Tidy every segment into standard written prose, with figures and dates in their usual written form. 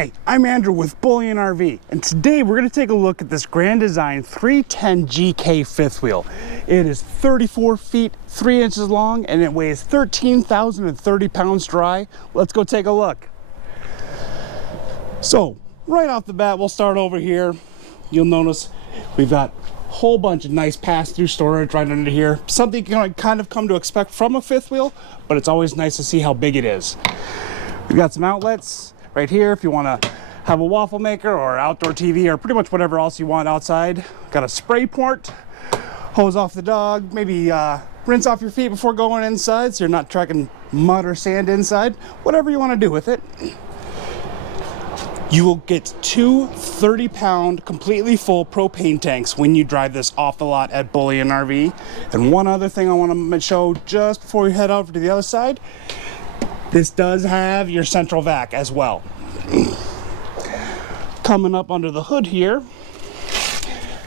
Hi, I'm Andrew with Bullion RV, and today we're going to take a look at this Grand Design 310GK fifth wheel. It is 34 feet, 3 inches long, and it weighs 13,030 pounds dry. Let's go take a look. So, right off the bat, we'll start over here. You'll notice we've got a whole bunch of nice pass-through storage right under here. Something you can kind of come to expect from a fifth wheel, but it's always nice to see how big it is. We've got some outlets right here if you want to have a waffle maker or outdoor TV or pretty much whatever else you want outside. Got a spray port, hose off the dog, maybe rinse off your feet before going inside so you're not tracking mud or sand inside. Whatever you want to do with it. You will get two 30-pound completely full propane tanks when you drive this off the lot at Bullion RV. And one other thing I want to show just before we head over to the other side. This does have your central vac as well. Coming up under the hood here,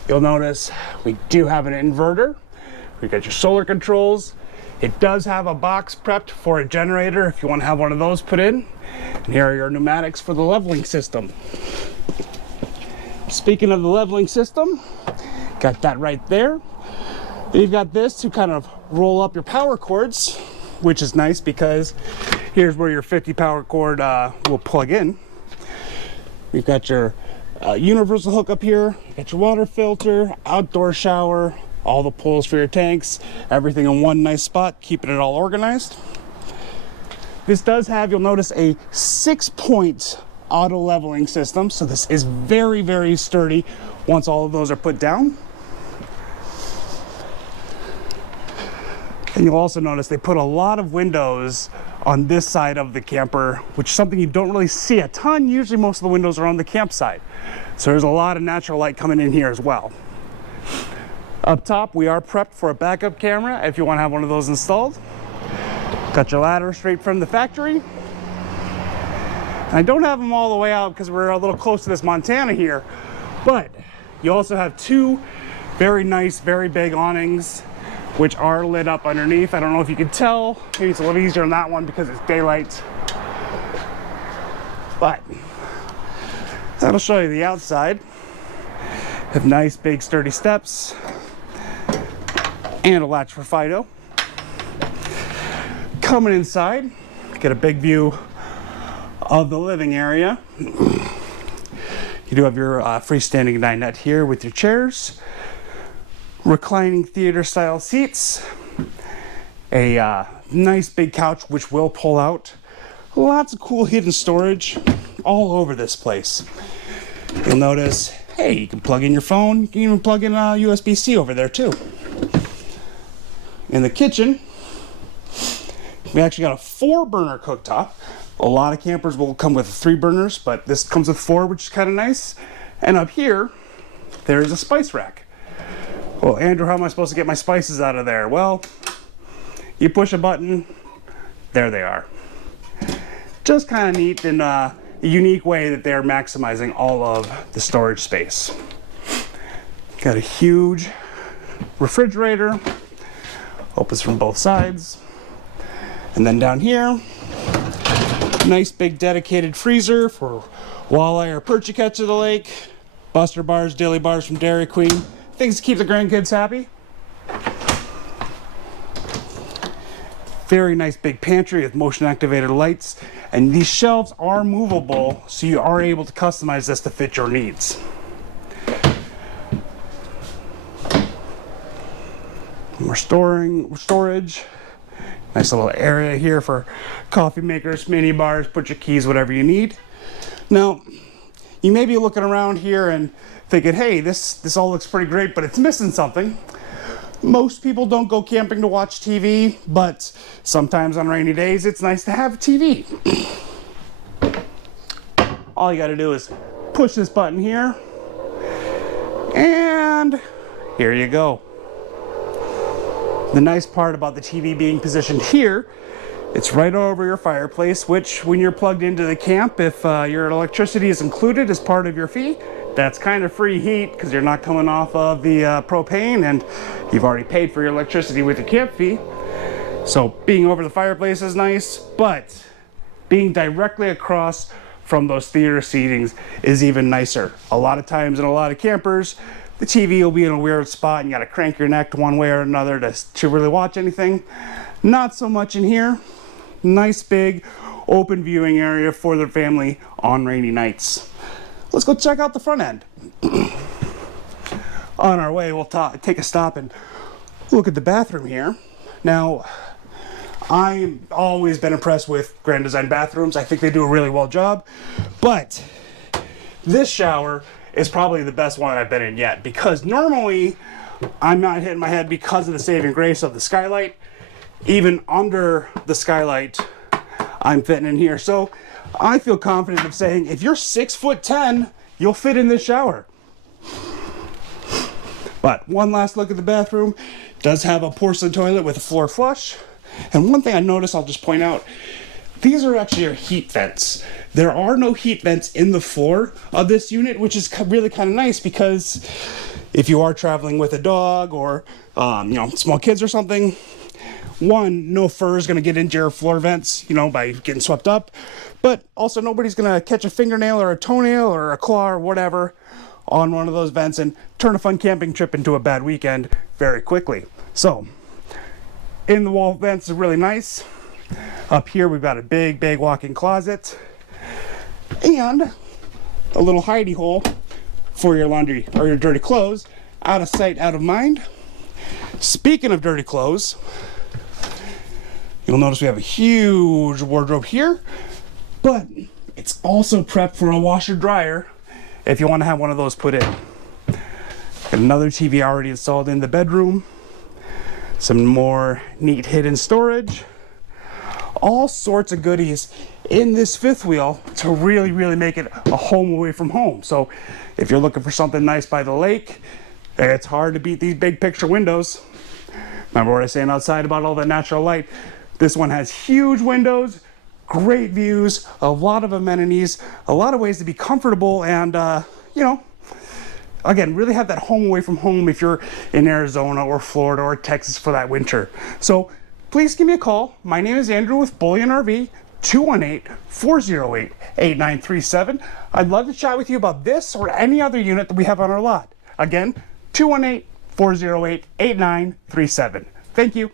you'll notice we do have an inverter. We got your solar controls. It does have a box prepped for a generator if you want to have one of those put in. And here are your pneumatics for the leveling system. Speaking of the leveling system, got that right there. You've got this to kind of roll up your power cords, which is nice because here's where your 50 power cord will plug in. We've got your universal hook up here. You got your water filter, outdoor shower, all the pulls for your tanks, everything in one nice spot, keeping it all organized. This does have, you'll notice, a 6-point auto leveling system. So this is very, very sturdy once all of those are put down. And you'll also notice they put a lot of windows on this side of the camper, which is something you don't really see a ton. Usually most of the windows are on the campsite. So there's a lot of natural light coming in here as well. Up top, we are prepped for a backup camera if you want to have one of those installed. Got your ladder straight from the factory. And I don't have them all the way out because we're a little close to this Montana here, but you also have two very nice, very big awnings, which are lit up underneath. I don't know if you can tell. Maybe it's a little easier on that one because it's daylight. But that'll show you the outside. Have nice, big, sturdy steps and a latch for Fido. Coming inside, get a big view of the living area. You do have your freestanding dinette here with your chairs. Reclining theater style seats, a nice big couch which will pull out, lots of cool hidden storage all over this place. You'll notice, hey, you can plug in your phone, you can even plug in a USB-C over there too. In the kitchen, we actually got a 4-burner cooktop. A lot of campers will come with 3 burners, but this comes with 4, which is kind of nice. And up here, there's a spice rack. Well, Andrew, how am I supposed to get my spices out of there? Well, you push a button, there they are. Just kind of neat in a unique way that they're maximizing all of the storage space. Got a huge refrigerator, opens from both sides. And then down here, nice big dedicated freezer for walleye or perch you catch at the lake, Buster bars, dilly bars from Dairy Queen. Things to keep the grandkids happy. Very nice big pantry with motion activated lights. And these shelves are movable, so you are able to customize this to fit your needs. More storage. Nice little area here for coffee makers, mini bars, put your keys, whatever you need. Now, you may be looking around here and thinking, hey, this all looks pretty great, but it's missing something. Most people don't go camping to watch TV, but sometimes on rainy days, it's nice to have a TV. All you gotta do is push this button here, and here you go. The nice part about the TV being positioned here, it's right over your fireplace, which when you're plugged into the camp, if your electricity is included as part of your fee, that's kind of free heat because you're not coming off of the propane and you've already paid for your electricity with your camp fee. So being over the fireplace is nice, but being directly across from those theater seatings is even nicer. A lot of times in a lot of campers, the TV will be in a weird spot and you gotta crank your neck one way or another to really watch anything. Not so much in here. Nice big open viewing area for the family on rainy nights. Let's go check out the front end. On our way, we'll take a stop and look at the bathroom here. Now, I've always been impressed with Grand Design bathrooms. I think they do a really well job, but this shower is probably the best one I've been in yet, because normally I'm not hitting my head because of the saving grace of the skylight. Even under the skylight, I'm fitting in here. So I feel confident of saying if you're 6'10", you'll fit in this shower. But one last look at the bathroom. It does have a porcelain toilet with a floor flush. And one thing I noticed, I'll just point out, these are actually your heat vents. There are no heat vents in the floor of this unit, which is really kind of nice, because if you are traveling with a dog or small kids or something, one, no fur is going to get into your floor vents, by getting swept up. But also nobody's going to catch a fingernail or a toenail or a claw or whatever on one of those vents and turn a fun camping trip into a bad weekend very quickly. So, in the wall vents are really nice. Up here we've got a big walk-in closet and a little hidey hole for your laundry or your dirty clothes. Out of sight, out of mind. Speaking of dirty clothes, you'll notice we have a huge wardrobe here, but it's also prepped for a washer dryer if you want to have one of those put in. Got another TV already installed in the bedroom. Some more neat hidden storage. All sorts of goodies in this fifth wheel to really make it a home away from home. So if you're looking for something nice by the lake, it's hard to beat these big picture windows. Remember what I was saying outside about all the natural light? This one has huge windows, great views, a lot of amenities, a lot of ways to be comfortable, and again, really have that home away from home if you're in Arizona or Florida or Texas for that winter. So please give me a call. My name is Andrew with Bullion RV, 218-408-8937. I'd love to chat with you about this or any other unit that we have on our lot. Again, 218-408-8937. Thank you.